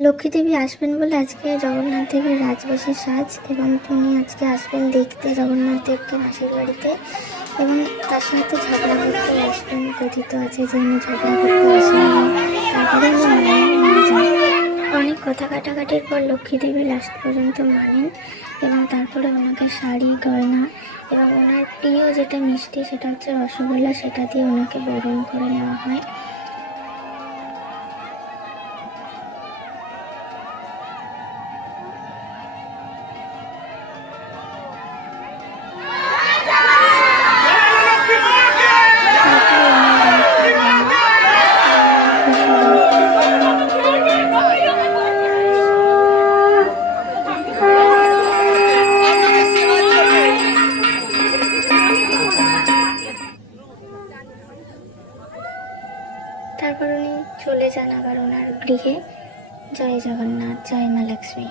লক্ষ্মী দেবী আসবেন বলে আজকে জগন্নাথ দেবের রাজবেশের সাজ, এবং তিনি আজকে আসবেন দেখতে জগন্নাথ দেবকে মাসির বাড়িতে, এবং তার সাথে ঝগড়া করতে আসবেন। কথিত আছে যে উনি ঝগড়া করতে আসেন এবং তারপরে উনি মারা যান। অনেক কথা কাটাকাটির পর লক্ষ্মী দেবী লাস্ট পর্যন্ত মানেন, এবং তারপরে ওনাকে শাড়ি গয়না এবং ওনার প্রিয় যেটা মিষ্টি সেটা হচ্ছে রসগোল্লা, সেটা দিয়ে ওনাকে বরণ করে নেওয়া হয়। তারপর উনি চলে যান আবার ওনার গৃহে। জয় জগন্নাথ, জয় মা লক্ষ্মী।